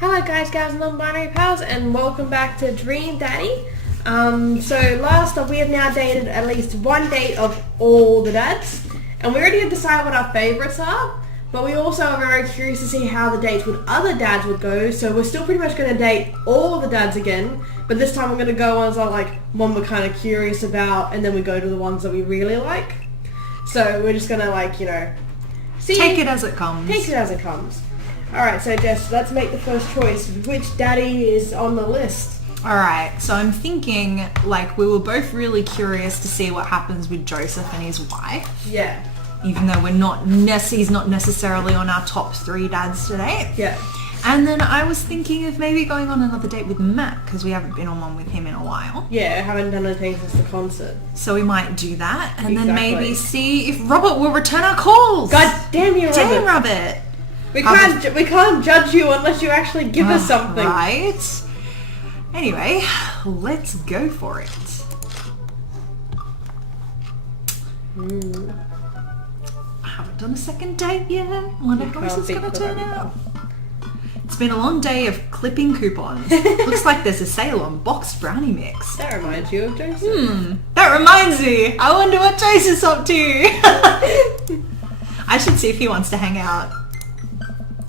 Hello guys, gals and non-binary pals, and welcome back to Dream Daddy. So last up we have now dated at least one date of all the dads, and we already have decided what our favourites are, but we also are very curious to see how the dates with other dads would go, so we're still pretty much going to date all the dads again, but this time we're going to go ones that like one we're kind of curious about, and then we go to the ones that we really like. So we're just going to see. Take it as it comes. Take it as it comes. Alright, so Jess, let's make the first choice. Which daddy is on the list? Alright, so I'm thinking, we were both really curious to see what happens with Joseph and his wife. Yeah. Even though he's not necessarily on our top 3 dads today. Yeah. And then I was thinking of maybe going on another date with Matt, because we haven't been on one with him in a while. Yeah, I haven't done anything since the concert. So we might do that, and then maybe see if Robert will return our calls. God damn you, Robert. Damn, Robert. We can't judge you unless you actually give us something. Right. Anyway, let's go for it. I haven't done a second date yet. Wonder how this is going to turn out. It's been a long day of clipping coupons. Looks like there's a sale on boxed brownie mix. That reminds you of Joseph. That reminds me. I wonder what Joseph's up to. I should see if he wants to hang out.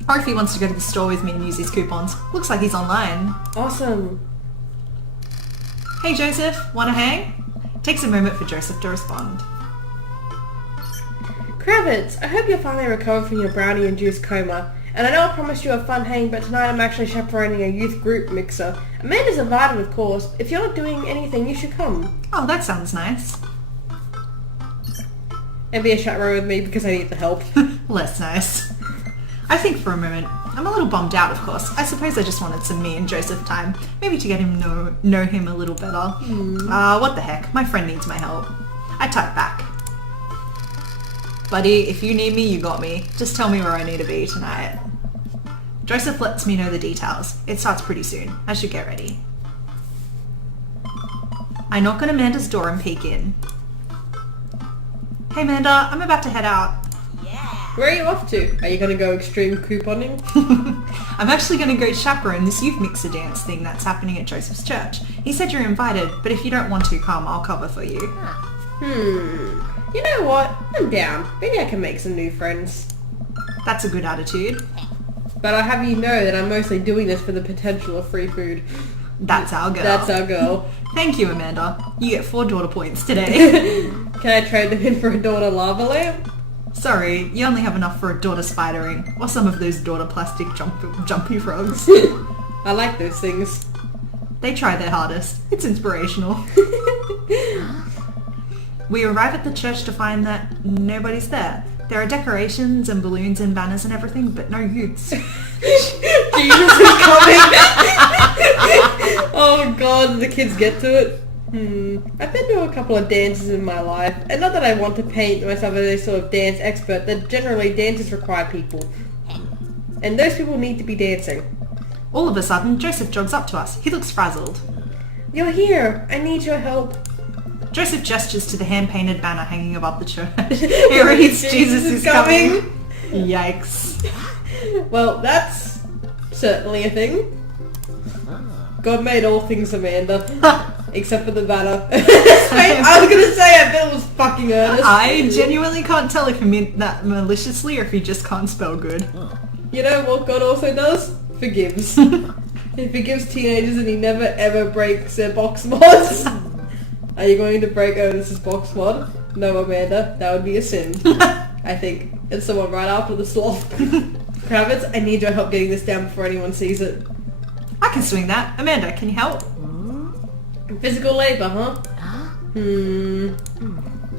Or if he wants to go to the store with me and use his coupons. Looks like he's online. Awesome. Hey Joseph, wanna hang? Takes a moment for Joseph to respond. Kravitz, I hope you're finally recovered from your brownie-induced coma. And I know I promised you a fun hang, but tonight I'm actually chaperoning a youth group mixer. Amanda's invited, of course. If you're not doing anything, you should come. Oh, that sounds nice. And be a chaperone with me because I need the help. Less nice. I think for a moment, I'm a little bummed out, of course. I suppose I just wanted some me and Joseph time. Maybe to get him know him a little better. What the heck? My friend needs my help. I type back. Buddy, if you need me, you got me. Just tell me where I need to be tonight. Joseph lets me know the details. It starts pretty soon. I should get ready. I knock on Amanda's door and peek in. Hey Amanda, I'm about to head out. Where are you off to? Are you going to go extreme couponing? I'm actually going to go chaperone this youth mixer dance thing that's happening at Joseph's church. He said you're invited, but if you don't want to come, I'll cover for you. You know what? I'm down. Maybe I can make some new friends. That's a good attitude. But I'll have you know that I'm mostly doing this for the potential of free food. That's our girl. That's our girl. Thank you, Amanda. You get 4 daughter points today. Can I trade them in for a daughter lava lamp? Sorry, you only have enough for a daughter spidering, or some of those daughter plastic jumpy frogs. I like those things. They try their hardest. It's inspirational. We arrive at the church to find that nobody's there. There are decorations and balloons and banners and everything, but no youths. Jesus is coming! Oh god, the kids get to it. I've been to a couple of dances in my life, and not that I want to paint myself as a sort of dance expert, that generally dances require people. And those people need to be dancing. All of a sudden, Joseph jogs up to us. He looks frazzled. You're here! I need your help. Joseph gestures to the hand-painted banner hanging above the church. He reads, Jesus is coming. Yikes. Well, that's certainly a thing. God made all things, Amanda. Except for the banner. I was going to say I bet it was fucking earnest. I genuinely can't tell if he meant that maliciously or if he just can't spell good. You know what God also does? Forgives. He forgives teenagers and he never ever breaks their box mods. Are you going to break Ernest's box mod? No, Amanda. That would be a sin. I think. It's the one right after the sloth. Kravitz, I need your help getting this down before anyone sees it. I can swing that. Amanda, can you help? Physical labour, huh?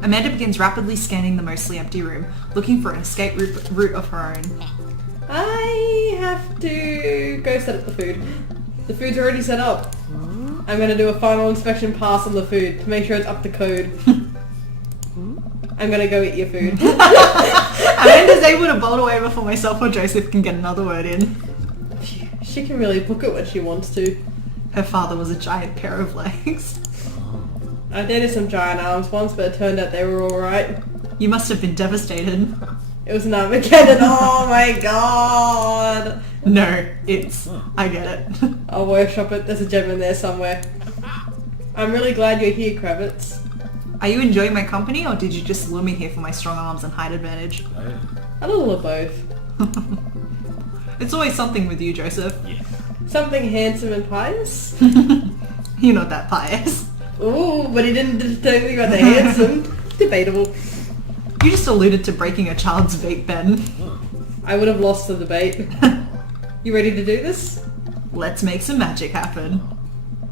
Amanda begins rapidly scanning the mostly empty room, looking for an escape route of her own. I have to go set up the food. The food's already set up. I'm going to do a final inspection pass on the food to make sure it's up to code. I'm going to go eat your food. Amanda's able to bolt away before myself or Joseph can get another word in. She can really book it when she wants to. Her father was a giant pair of legs. I dated some giant arms once, but it turned out they were alright. You must have been devastated. It was an Armageddon. Oh my god. No, I get it. I'll workshop it. There's a gem in there somewhere. I'm really glad you're here, Kravitz. Are you enjoying my company, or did you just lure me here for my strong arms and height advantage? A little of both. It's always something with you, Joseph. Something handsome and pious? You're not that pious. Ooh, but he didn't tell anything about the handsome. Debatable. You just alluded to breaking a child's vape pen. I would have lost the debate. You ready to do this? Let's make some magic happen.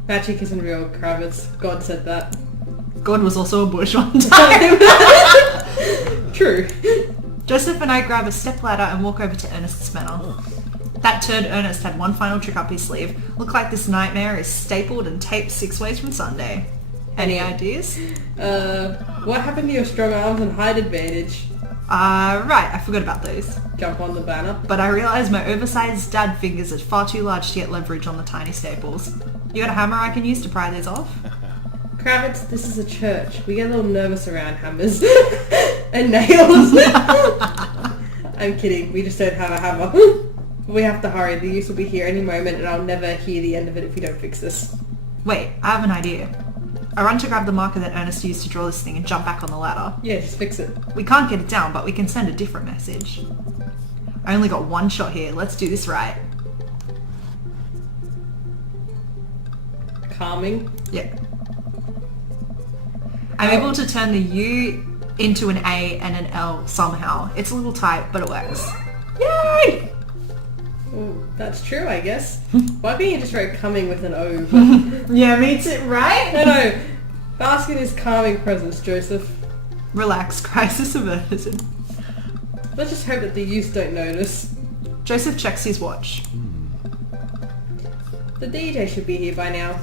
Magic isn't real, Kravitz. God said that. God was also a bush one time. True. Joseph and I grab a stepladder and walk over to Ernest's manor. That turd Ernest had one final trick up his sleeve. Look like this nightmare is stapled and taped 6 ways from Sunday. Any ideas? What happened to your strong arms and height advantage? Right, I forgot about those. Jump on the banner. But I realised my oversized dad fingers are far too large to get leverage on the tiny staples. You got a hammer I can use to pry these off? Kravitz, this is a church. We get a little nervous around hammers. And nails. I'm kidding, we just don't have a hammer. We have to hurry, the use will be here any moment and I'll never hear the end of it if we don't fix this. Wait, I have an idea. I run to grab the marker that Ernest used to draw this thing and jump back on the ladder. Yeah, just fix it. We can't get it down, but we can send a different message. I only got one shot here, let's do this right. Calming. Yep. I'm able to turn the U into an A and an L somehow. It's a little tight, but it works. Yay! Well, that's true, I guess. Why can't you just write coming with an O? Yeah, meets it right? No. Basket is calming presence, Joseph. Relax, crisis averted. Let's just hope that the youth don't notice. Joseph checks his watch. The DJ should be here by now.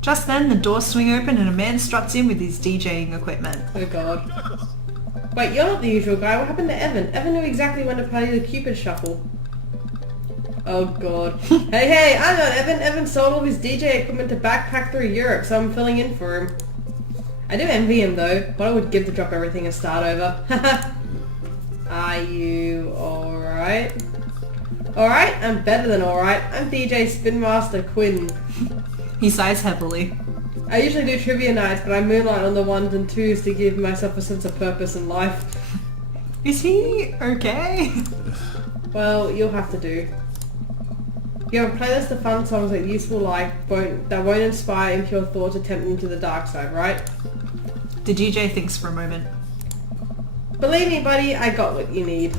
Just then, the doors swing open and a man struts in with his DJing equipment. Oh god. Wait, you're not the usual guy. What happened to Evan? Evan knew exactly when to play the Cupid Shuffle. Oh god. Hey, I'm not Evan. Evan sold all his DJ equipment to backpack through Europe, so I'm filling in for him. I do envy him though. What I would give to drop everything and start over. Are you alright? Alright? I'm better than alright. I'm DJ Spin Master Quinn. He sighs heavily. I usually do trivia nights, but I moonlight on the 1s and 2s to give myself a sense of purpose in life. Is he okay? Well, you'll have to do. You have a playlist of fun songs that useful that won't inspire impure thoughts or tempt them to the dark side, right? The DJ thinks for a moment. Believe me, buddy, I got what you need.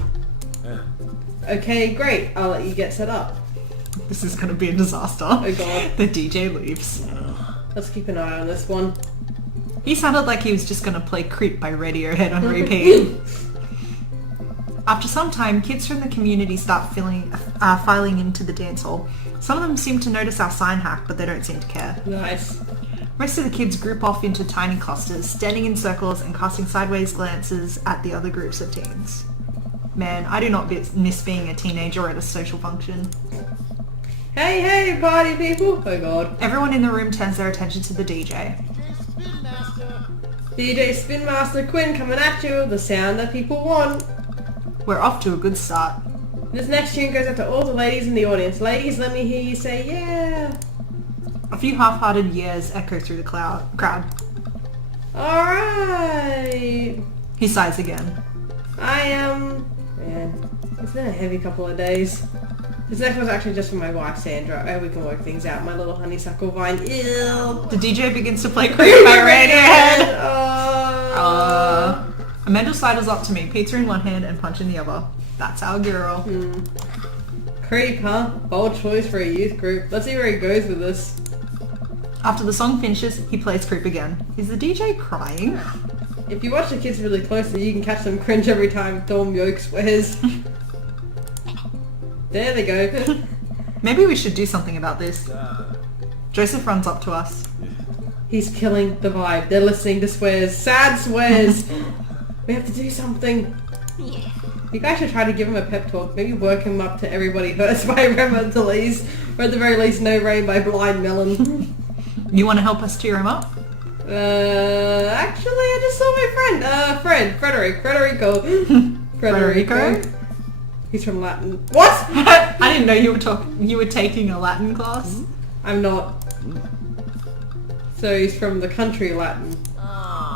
Okay, great. I'll let you get set up. This is gonna be a disaster. Oh god. The DJ leaves. Let's keep an eye on this one. He sounded like he was just gonna play Creep by Radiohead on repeat. After some time, kids from the community start filing into the dance hall. Some of them seem to notice our sign hack, but they don't seem to care. Nice. Most of the kids group off into tiny clusters, standing in circles and casting sideways glances at the other groups of teens. Man, I do not miss being a teenager at a social function. Hey, party people! Oh god. Everyone in the room turns their attention to the DJ. DJ Spin Master Quinn coming at you, the sound that people want. We're off to a good start. This next tune goes out to all the ladies in the audience. Ladies, let me hear you say yeah. A few half-hearted yeahs echo through the crowd. Alright. He sighs again. Man, it's been a heavy couple of days. This next one's actually just for my wife, Sandra. I hope we can work things out. My little honeysuckle vine. Ew. The DJ begins to play Creep by Radiohead. Oh. Amanda sidles up to me, pizza in one hand and punch in the other. That's our girl. Creep, huh? Bold choice for a youth group. Let's see where he goes with this. After the song finishes, he plays Creep again. Is the DJ crying? If you watch the kids really closely, you can catch them cringe every time Dom Yoke swears. There they go. Maybe we should do something about this. Joseph runs up to us. He's killing the vibe. They're listening to swears. Sad swears. We have to do something. Yeah. You guys should try to give him a pep talk. Maybe work him up to Everybody Hurts by Rema Delise. Or at the very least, No Rain by Blind Melon. You want to help us cheer him up? Actually, I just saw my friend. Frederico. Frederico? He's from Latin. What? I didn't know you were taking a Latin class. I'm not. So he's from the country Latin.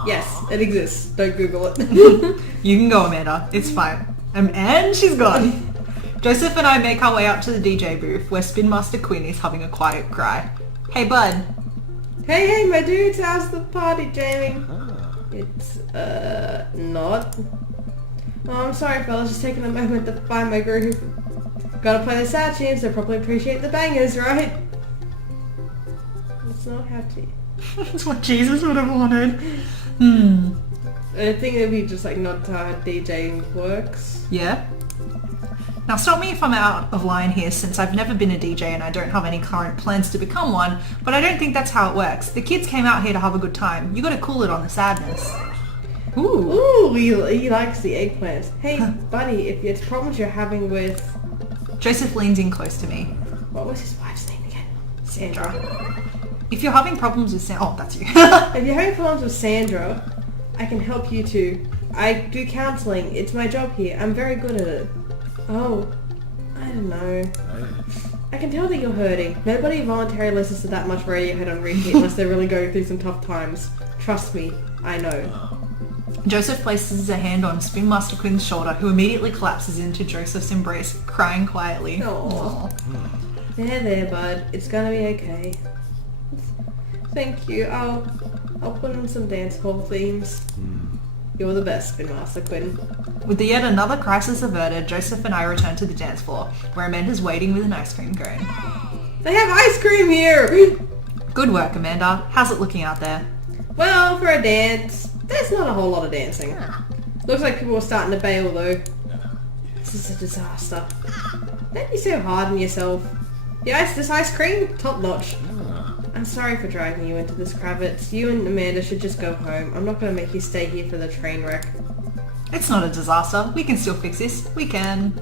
Yes, it exists. Don't Google it. You can go, Amanda. It's fine. And she's gone. Joseph and I make our way up to the DJ booth where Spin Master Quinn is having a quiet cry. Hey, bud. Hey, my dudes, how's the party, Jamie? It's, not. Oh, I'm sorry, fellas. Just taking a moment to find my groove. Gotta play the sad tunes to properly appreciate the bangers, right? It's not how to. That's what Jesus would have wanted. I think it'd be just like not how DJing works. Yeah? Now stop me if I'm out of line here, since I've never been a DJ and I don't have any current plans to become one, but I don't think that's how it works. The kids came out here to have a good time. You gotta cool it on the sadness. Ooh, he likes the eggplants. Hey, buddy, if it's problems you're having with... Joseph leans in close to me. What was his wife's name again? Sandra. If you're having problems with Oh, that's you. If you're having problems with Sandra, I can help you too. I do counselling. It's my job here. I'm very good at it. Oh, I don't know. I can tell that you're hurting. Nobody voluntarily listens to that much Radiohead on repeat unless they're really going through some tough times. Trust me, I know. Joseph places a hand on Spin Master Quinn's shoulder, who immediately collapses into Joseph's embrace, crying quietly. Aww. There, bud. It's gonna be okay. Thank you. I'll put on some dance hall themes. You're the best, Spin Master Quinn. With the yet another crisis averted, Joseph and I return to the dance floor, where Amanda's waiting with an ice cream cone. They have ice cream here! Good work, Amanda. How's it looking out there? Well, for a dance, there's not a whole lot of dancing. Looks like people are starting to bail though. This is a disaster. Don't be so hard on yourself. This ice cream, top notch. I'm sorry for dragging you into this, Kravitz. You and Amanda should just go home. I'm not going to make you stay here for the train wreck. It's not a disaster. We can still fix this. We can.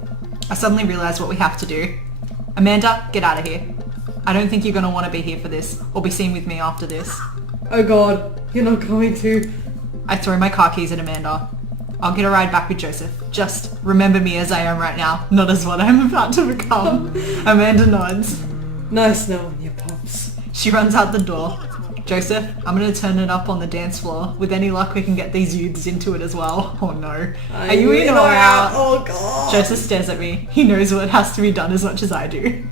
I suddenly realise what we have to do. Amanda, get out of here. I don't think you're going to want to be here for this, or be seen with me after this. Oh god, you're not going to. I throw my car keys at Amanda. I'll get a ride back with Joseph. Just remember me as I am right now, not as what I'm about to become. Amanda nods. Nice knowing you, Pops. She runs out the door. Joseph, I'm going to turn it up on the dance floor. With any luck, we can get these youths into it as well. Oh no. Are you in or out? Oh god. Joseph stares at me. He knows what has to be done as much as I do.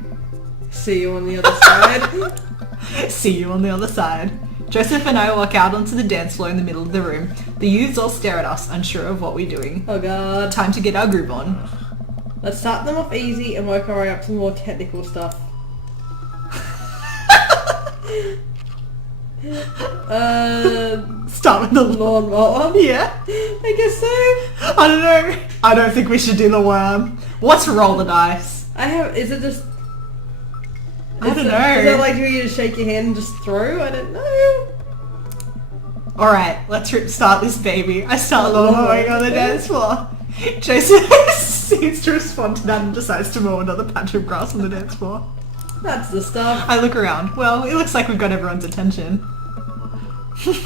See you on the other side. See you on the other side. Joseph and I walk out onto the dance floor in the middle of the room. The youths all stare at us, unsure of what we're doing. Oh god. Time to get our groove on. Let's start them off easy and work our way up to more technical stuff. Start with the lawnmower. Yeah. I guess so. I don't know. I don't think we should do the worm. What's roll the dice? Is it just... I don't know. Is it like you just shake your hand and just throw? I don't know. Alright, let's start this baby. I start lawnmowing on the dance floor. Joseph seems to respond to that and decides to mow another patch of grass on the dance floor. That's the stuff. I look around. Well, it looks like we've got everyone's attention.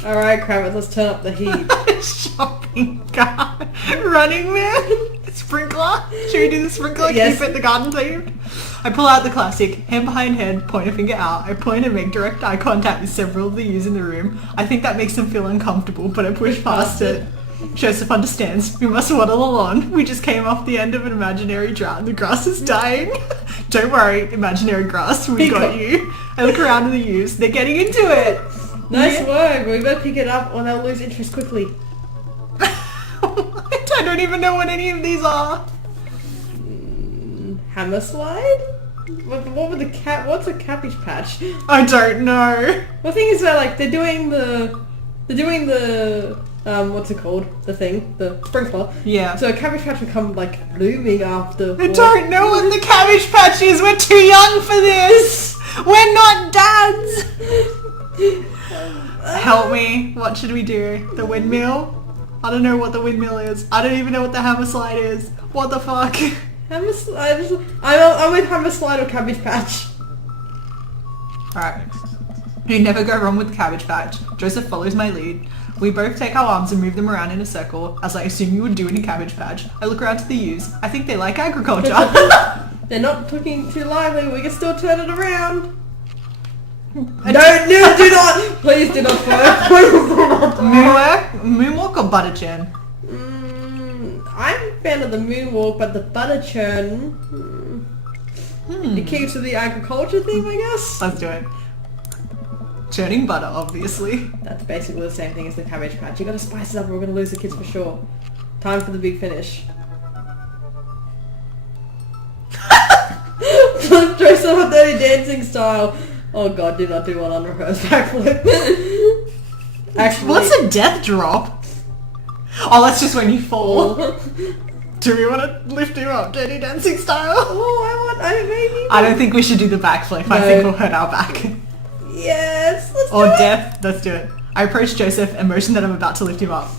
Alright, Kravitz, let's turn up the heat. Shopping cart. Running man. Sprinkler. Should we do the sprinkler? Yes. Keep it the garden themed? I pull out the classic, hand behind head, point a finger out. I point and make direct eye contact with several of the youths in the room. I think that makes them feel uncomfortable, but I push past it. Joseph understands. We must water the lawn. We just came off the end of an imaginary drought and the grass is dying. Don't worry, imaginary grass, we got you. I look around at the youths. They're getting into it. Nice work. We better pick it up or they'll lose interest quickly. I don't even know what any of these are. Hammer slide? What would what's a cabbage patch? I don't know. The thing is that like they're doing the what's it called? The thing, the sprinkler. Yeah. So a cabbage patch will come like blooming after. I don't know what the cabbage patch is. We're too young for this. We're not dads. Help me. What should we do? The windmill? I don't know what the windmill is. I don't even know what the hammer slide is. What the fuck? Hammer slide. I'm with hammer slide or cabbage patch. Alright. You never go wrong with the cabbage patch. Joseph follows my lead. We both take our arms and move them around in a circle, as I assume you would do in a cabbage patch. I look around to the ewes. I think they like agriculture. They're not looking too lively. We can still turn it around. No, do not! Please do not fire. Moonwalk or butter churn? I'm a fan of the moonwalk, but the butter churn... It keeps with the agriculture thing, I guess. Let's do it. Churning butter, obviously. That's basically the same thing as the cabbage patch. You gotta spice it up or we're gonna lose the kids for sure. Time for the big finish. Flip Joseph on Dirty Dancing style. Oh god, do not do one on reverse backflip. Actually, what's a death drop? Oh, that's just when you fall. Do we want to lift him up Dirty Dancing style? I don't think we should do the backflip. I think we'll hurt our back. Yes, let's do or it. death. Let's do it. I approach Joseph and motion that I'm about to lift him up.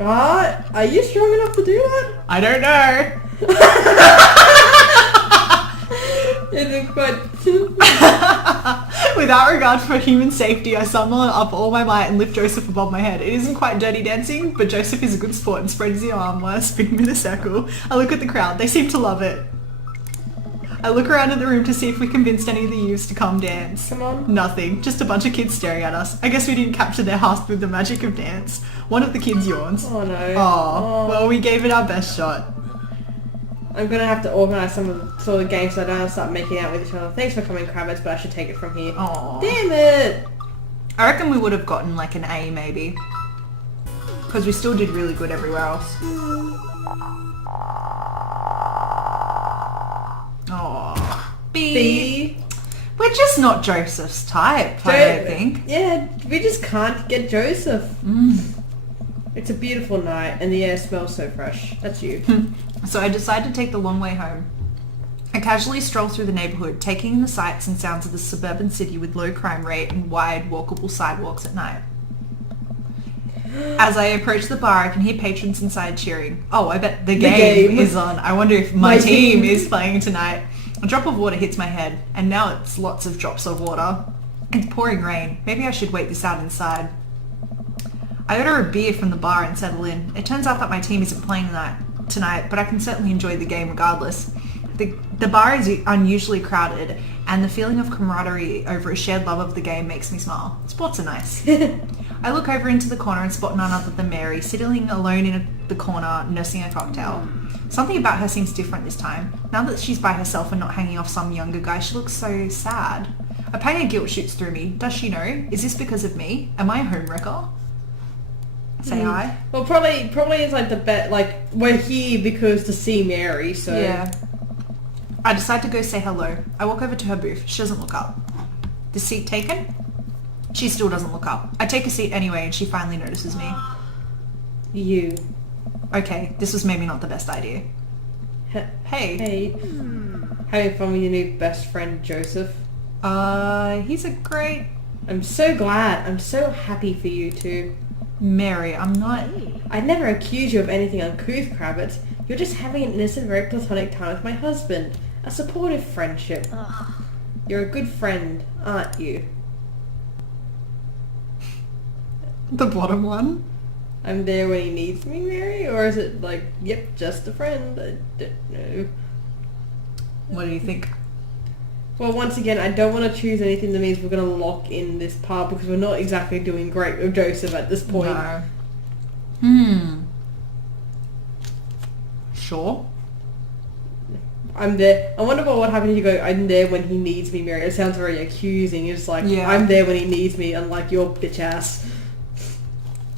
Are you strong enough to do that? I don't know. Isn't quite... Without regard for human safety, I summon up all my might and lift Joseph above my head. It isn't quite Dirty Dancing, but Joseph is a good sport and spreads his arm while I spin him in a circle. I look at the crowd. They seem to love it. I look around at the room to see if we convinced any of the youths to come dance. Come on. Nothing. Just a bunch of kids staring at us. I guess we didn't capture their hearts with the magic of dance. One of the kids yawns. Oh no. Oh, well, we gave it our best shot. I'm gonna have to organise some of the sort of games so I don't have to start making out with each other. Thanks for coming, Kravitz, but I should take it from here. Oh. Damn it! I reckon we would have gotten like an A maybe. Because we still did really good everywhere else. Oh. B. We're just not Joseph's type, I don't think. Yeah, we just can't get Joseph. It's a beautiful night and the air smells so fresh. That's you. So I decide to take the long way home. I casually stroll through the neighbourhood, taking in the sights and sounds of the suburban city with low crime rate and wide, walkable sidewalks at night. As I approach the bar, I can hear patrons inside cheering. Oh, I bet the game is on. I wonder if my team is playing tonight. A drop of water hits my head, and now it's lots of drops of water. It's pouring rain. Maybe I should wait this out inside. I order a beer from the bar and settle in. It turns out that my team isn't playing tonight, but I can certainly enjoy the game regardless. The bar is unusually crowded, and the feeling of camaraderie over a shared love of the game makes me smile. Sports are nice. I look over into the corner and spot none other than Mary, sitting alone in the corner, nursing a cocktail. Something about her seems different this time. Now that she's by herself and not hanging off some younger guy, she looks so sad. A pang of guilt shoots through me. Does she know? Is this because of me? Am I a homewrecker? Say hi. Well, probably is like the bet. Like we're here because to see Mary. So yeah. I decide to go say hello. I walk over to her booth. She doesn't look up. The seat taken? She still doesn't look up. I take a seat anyway, and she finally notices me. You. Okay, this was maybe not the best idea. Hey. Hey. Having fun with your new best friend Joseph? He's a great... I'm so glad. I'm so happy for you two. Mary, I'm not... I'd never accuse you of anything uncouth, Kravitz. You're just having an innocent, very platonic time with my husband. A supportive friendship. You're a good friend, aren't you? The bottom one? I'm there when he needs me, Mary? Or is it like, yep, just a friend? I don't know. What do you think? Well, once again, I don't want to choose anything that means we're going to lock in this part because we're not exactly doing great with Joseph at this point. No. Sure. I'm there. I wonder what would happen if you go, I'm there when he needs me, Mary. It sounds very accusing. It's like, yeah. I'm there when he needs me, unlike your bitch ass.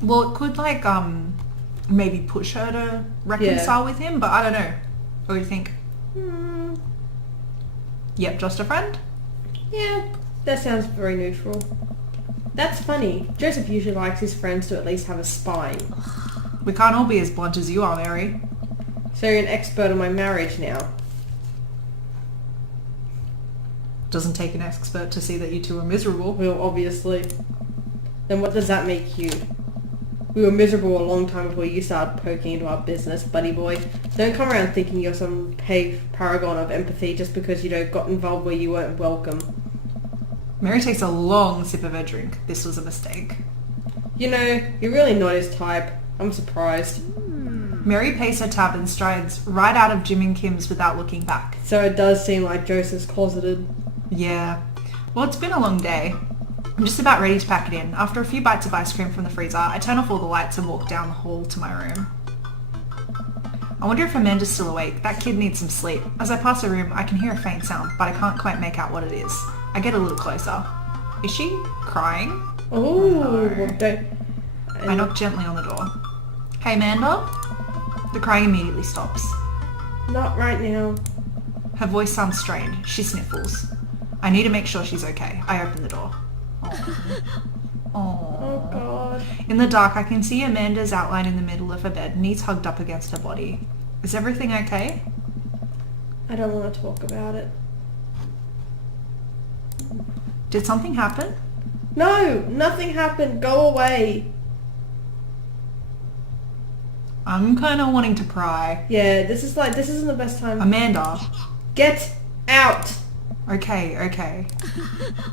Well, it could, like, maybe push her to reconcile with him, but I don't know. What do you think? Yep, just a friend? Yeah, that sounds very neutral. That's funny. Joseph usually likes his friends to at least have a spine. We can't all be as blunt as you are, Mary. So you're an expert on my marriage now? Doesn't take an expert to see that you two are miserable. Well, obviously. Then what does that make you? We were miserable a long time before you started poking into our business, buddy boy. Don't come around thinking you're some paragon of empathy just because you got involved where you weren't welcome. Mary takes a long sip of her drink. This was a mistake. You know, you're really not his type. I'm surprised. Mary pays her tab and strides right out of Jim and Kim's without looking back. So it does seem like Joseph's closeted. Yeah. Well, it's been a long day. I'm just about ready to pack it in. After a few bites of ice cream from the freezer, I turn off all the lights and walk down the hall to my room. I wonder if Amanda's still awake. That kid needs some sleep. As I pass her room, I can hear a faint sound, but I can't quite make out what it is. I get a little closer. Is she crying? Oh, no. I knock gently on the door. Hey, Amanda? The crying immediately stops. Not right now. Her voice sounds strained. She sniffles. I need to make sure she's okay. I open the door. Oh God. In the dark, I can see Amanda's outline in the middle of her bed, knees hugged up against her body. Is everything okay? I don't want to talk about it. Did something happen? No, nothing happened. Go away. I'm kind of wanting to cry. Yeah, this isn't the best time. Amanda. Get out. Okay.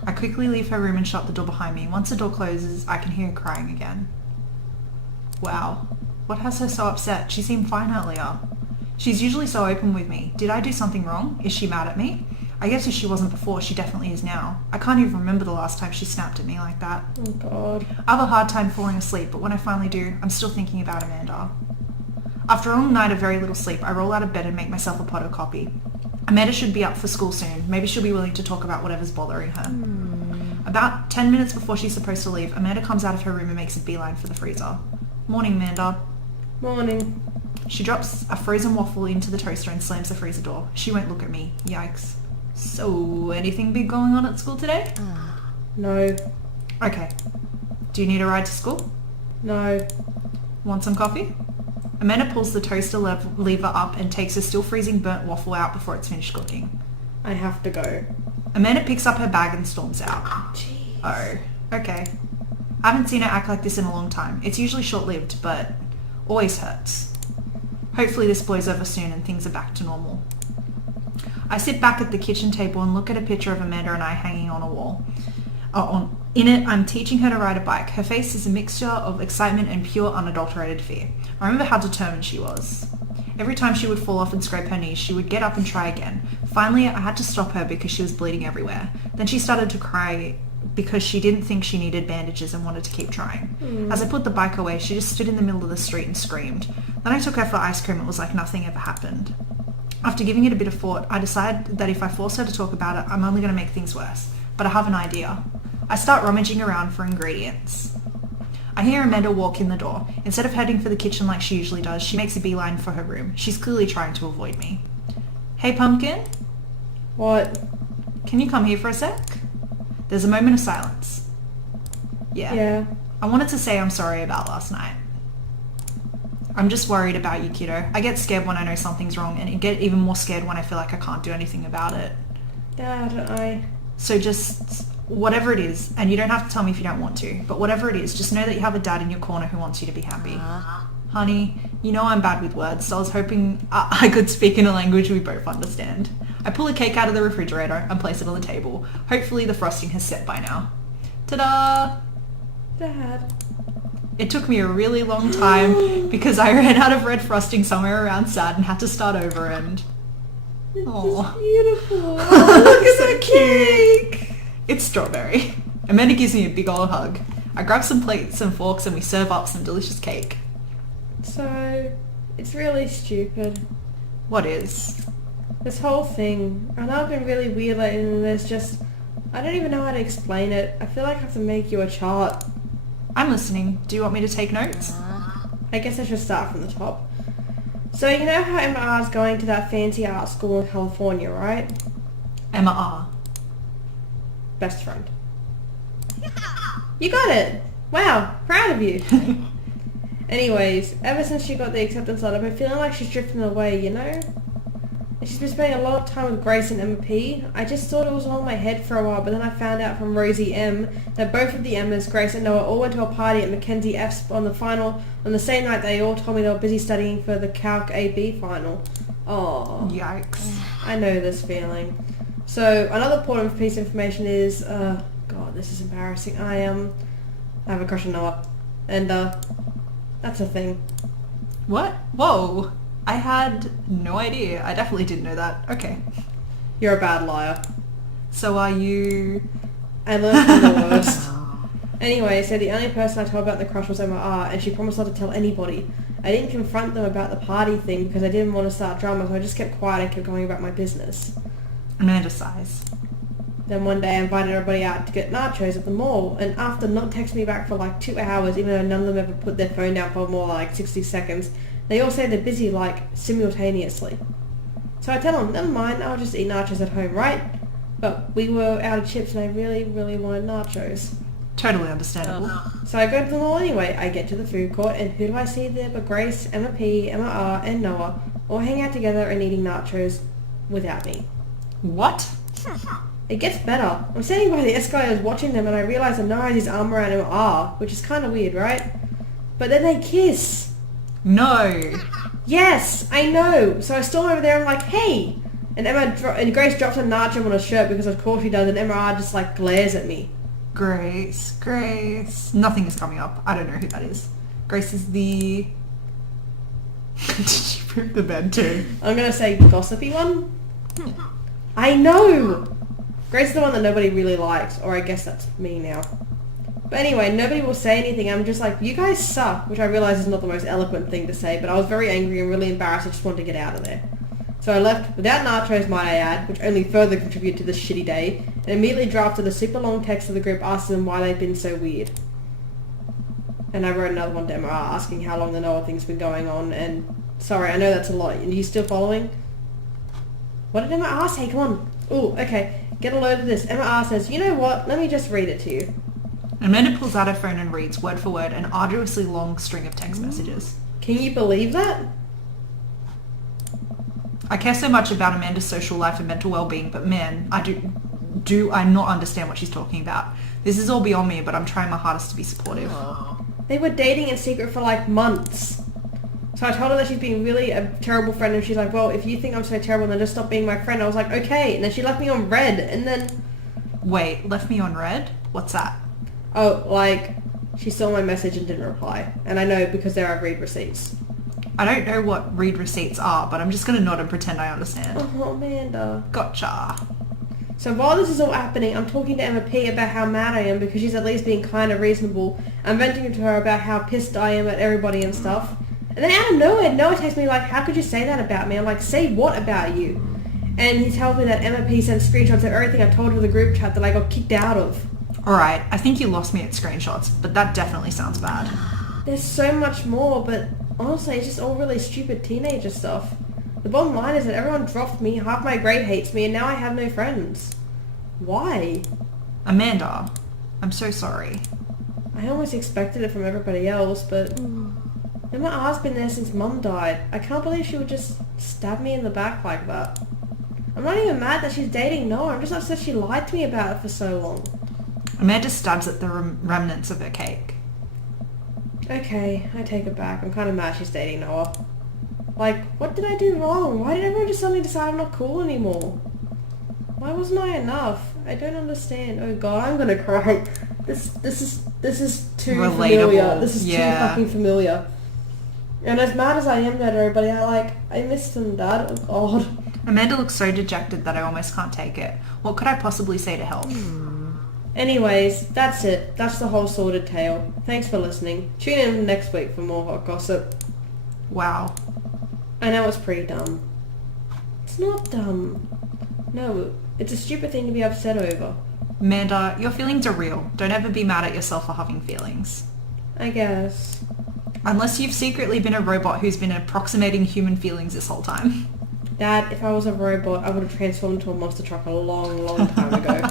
I quickly leave her room and shut the door behind me. Once the door closes, I can hear her crying again. Wow. What has her so upset? She seemed fine earlier. She's usually so open with me. Did I do something wrong? Is she mad at me? I guess if she wasn't before, she definitely is now. I can't even remember the last time she snapped at me like that. Oh God. I have a hard time falling asleep, but when I finally do, I'm still thinking about Amanda. After a long night of very little sleep, I roll out of bed and make myself a pot of coffee. Amanda should be up for school soon. Maybe she'll be willing to talk about whatever's bothering her. About 10 minutes before she's supposed to leave, Amanda comes out of her room and makes a beeline for the freezer. Morning, Amanda. Morning. She drops a frozen waffle into the toaster and slams the freezer door. She won't look at me. Yikes. So, anything big going on at school today? No. Okay. Do you need a ride to school? No. Want some coffee? Amanda pulls the toaster lever up and takes a still freezing burnt waffle out before it's finished cooking. I have to go. Amanda picks up her bag and storms out. Jeez. Oh, okay. I haven't seen her act like this in a long time. It's usually short-lived, but always hurts. Hopefully this blows over soon and things are back to normal. I sit back at the kitchen table and look at a picture of Amanda and I hanging on a wall. In it, I'm teaching her to ride a bike. Her face is a mixture of excitement and pure, unadulterated fear. I remember how determined she was. Every time she would fall off and scrape her knees, she would get up and try again. Finally, I had to stop her because she was bleeding everywhere. Then she started to cry because she didn't think she needed bandages and wanted to keep trying. As I put the bike away, she just stood in the middle of the street and screamed. Then I took her for ice cream. It was like nothing ever happened. After giving it a bit of thought, I decided that if I force her to talk about it, I'm only going to make things worse. But I have an idea. I start rummaging around for ingredients. I hear Amanda walk in the door. Instead of heading for the kitchen like she usually does, she makes a beeline for her room. She's clearly trying to avoid me. Hey, Pumpkin? What? Can you come here for a sec? There's a moment of silence. Yeah. I wanted to say I'm sorry about last night. I'm just worried about you, kiddo. I get scared when I know something's wrong, and I get even more scared when I feel like I can't do anything about it. Dad, So just, whatever it is, and you don't have to tell me if you don't want to, but whatever it is, just know that you have a dad in your corner who wants you to be happy. Honey, you know I'm bad with words, so I was hoping I could speak in a language we both understand. I pull a cake out of the refrigerator and place it on the table. Hopefully the frosting has set by now. Ta-da! Dad. It took me a really long time because I ran out of red frosting somewhere around Sad and had to start over and... It's beautiful. Look at that cake! It's strawberry. Amanda gives me a big old hug. I grab some plates and forks and we serve up some delicious cake. So, it's really stupid. What is? This whole thing. I know I've been really weird lately and there's just... I don't even know how to explain it. I feel like I have to make you a chart. I'm listening. Do you want me to take notes? I guess I should start from the top. So you know how Emma R is going to that fancy art school in California, right? Emma R. Best friend. You got it! Wow, proud of you. Anyways, ever since she got the acceptance letter, I've been feeling like she's drifting away, you know? And she's been spending a lot of time with Grace and Emma P. I just thought it was all in my head for a while, but then I found out from Rosie M that both of the Emmas, Grace and Noah, all went to a party at Mackenzie F's on the same night they all told me they were busy studying for the Calc AB final. Oh. Yikes. I know this feeling. So, another important piece of information is, God, this is embarrassing. I have a crush on Noah. And that's a thing. What? Whoa. I had no idea. I definitely didn't know that. Okay. You're a bad liar. So are you... I learned from the worst. Anyway, so the only person I told about the crush was MR, and she promised not to tell anybody. I didn't confront them about the party thing because I didn't want to start drama, so I just kept quiet and kept going about my business. Amanda sighs. Then one day I invited everybody out to get nachos at the mall, and after not texting me back for like 2 hours, even though none of them ever put their phone down for more like 60 seconds, they all say they're busy like simultaneously. So I tell them, never mind, I'll just eat nachos at home, right? But we were out of chips and I really, really wanted nachos. Totally understandable. So I go to the mall anyway. I get to the food court, and who do I see there but Grace, Emma P, Emma R, and Noah all hang out together and eating nachos without me. What? It gets better. I'm standing by the escalators watching them, and I realise that Noah has his arm around Emma R, which is kind of weird, right? But then they kiss. No. Yes, I know. So I storm over there and I'm like, hey! And Grace drops a nacho on her shirt because of course she does, and Emma R just like glares at me. Grace. Nothing is coming up. I don't know who that is. Grace is the... Did she poop the bed too? I'm going to say gossipy one. I know! Grace is the one that nobody really likes, or I guess that's me now. But anyway, nobody will say anything. I'm just like, you guys suck, which I realise is not the most eloquent thing to say, but I was very angry and really embarrassed. I just wanted to get out of there. So I left without nachos, might I add, which only further contributed to this shitty day, and immediately drafted a super long text to the group asking them why they'd been so weird. And I wrote another one to Emma asking how long the Noah thing's been going on, and sorry, I know that's a lot. Are you still following? What did Emma R say? Come on. Ooh, okay. Get a load of this. Emma R says, you know what? Let me just read it to you. Amanda pulls out her phone and reads, word for word, an arduously long string of text messages. Can you believe that? I care so much about Amanda's social life and mental well-being, but man, I do I not understand what she's talking about. This is all beyond me, but I'm trying my hardest to be supportive. They were dating in secret for like months. So I told her that she's being really a terrible friend, and she's like, well, if you think I'm so terrible, then just stop being my friend. I was like, okay. And then she left me on red, and then... Wait, left me on red? What's that? Oh, like, she saw my message and didn't reply. And I know because there are read receipts. I don't know what read receipts are, but I'm just going to nod and pretend I understand. Oh, Amanda. Gotcha. So while this is all happening, I'm talking to Emma P about how mad I am because she's at least being kind of reasonable. I'm venting to her about how pissed I am at everybody and stuff. And then out of nowhere, Noah texts me like, how could you say that about me? I'm like, say what about you? And he tells me that Emma P sent screenshots of everything I told her in the group chat that I got kicked out of. Alright, I think you lost me at screenshots, but that definitely sounds bad. There's so much more, but honestly, it's just all really stupid teenager stuff. The bottom line is that everyone dropped me, half my grade hates me, and now I have no friends. Why? Amanda, I'm so sorry. I almost expected it from everybody else, but... Emma R's been there since Mum died. I can't believe she would just stab me in the back like that. I'm not even mad that she's dating Noah, I'm just upset she lied to me about it for so long. Amanda stabs at the remnants of her cake. Okay, I take it back. I'm kind of mad she's dating Noah. Like, what did I do wrong? Why did everyone just suddenly decide I'm not cool anymore? Why wasn't I enough? I don't understand. Oh god, I'm gonna cry. This is too Relatable. familiar. This is Yeah. too fucking familiar. And as mad as I am at everybody, I miss them, Dad. Oh god. Amanda looks so dejected that I almost can't take it. What could I possibly say to help? Anyways, that's it. That's the whole sordid tale. Thanks for listening. Tune in next week for more hot gossip. Wow. I know it's pretty dumb. It's not dumb. No, it's a stupid thing to be upset over. Amanda, your feelings are real. Don't ever be mad at yourself for having feelings. I guess. Unless you've secretly been a robot who's been approximating human feelings this whole time. Dad, if I was a robot, I would have transformed into a monster truck a long, long time ago.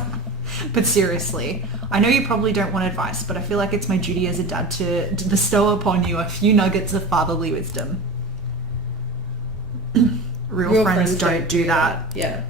But seriously, I know you probably don't want advice, but I feel like it's my duty as a dad to bestow upon you a few nuggets of fatherly wisdom. Real friends don't do that. Yeah.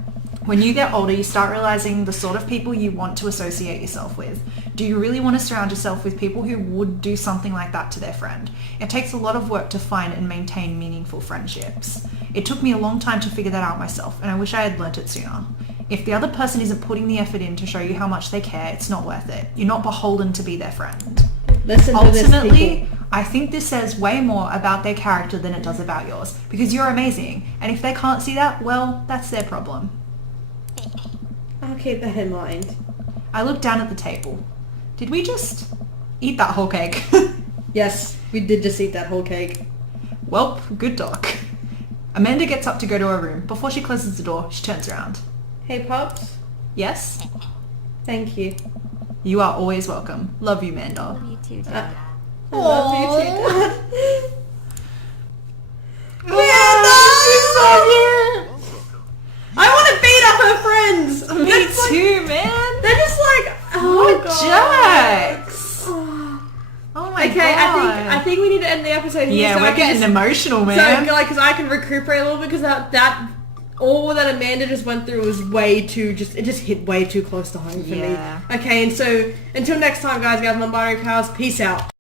When you get older, you start realizing the sort of people you want to associate yourself with. Do you really want to surround yourself with people who would do something like that to their friend? It takes a lot of work to find and maintain meaningful friendships. It took me a long time to figure that out myself, and I wish I had learnt it sooner. If the other person isn't putting the effort in to show you how much they care, it's not worth it. You're not beholden to be their friend. Listen to this, ultimately, people. I think this says way more about their character than it does about yours. Because you're amazing. And if they can't see that, well, that's their problem. I'll keep that in mind. I looked down at the table. Did we just eat that whole cake? Yes, we did just eat that whole cake. Welp, good talk. Amanda gets up to go to her room. Before she closes the door, she turns around. Hey, Pops. Yes? Thank you. You are always welcome. Love you, Amanda. Love you too, Dad. I love you too, Dad. Amanda, she's so cute. I want to beat up her friends. Me too, man. They're just like, oh What god. jokes? Oh my Okay, god. I think we need to end the episode here. Yeah, so I we're can getting just- emotional, So, man. like, because I can recuperate a little bit because that all that Amanda just went through was way too it just hit way too close to home for Yeah. me. Okay, and so until next time, guys, non-binary pals, peace out.